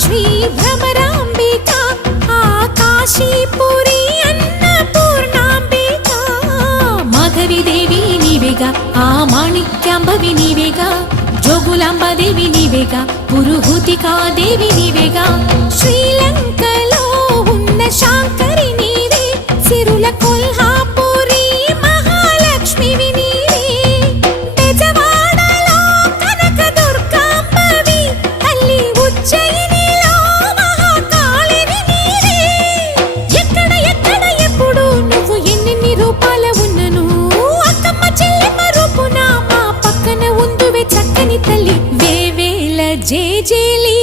శ్రీ భ్రమరాంబిక ఆకాశీపురి అన్నపూర్ణాంబిక మాధవిదేవి నీవేగా ఆ మాణిక్యాంబవి నీవేగా జోగులాంబాదేవి నీవేగా పురుహూతికాదేవి నీవేగా శ్రీలంకలో ఉన్న శాంకరి నీవే సిరుల కొల్హాపురి మహాలక్ష్మివి నీవే బెజవాడలో కనకదుర్గాంబవి తల్లి ఉజ్జయినిలో మహాకాళివి నీవే ఎక్కడ ఎక్కడ ఎప్పుడు నువ్వు ఎన్నెన్ని రూపాల ఉన్నను అక్కమ్మ చెల్లెమ్మ రూపున మా పక్కన ఉందువే చక్కని తల్లి వేవేల జేజేలి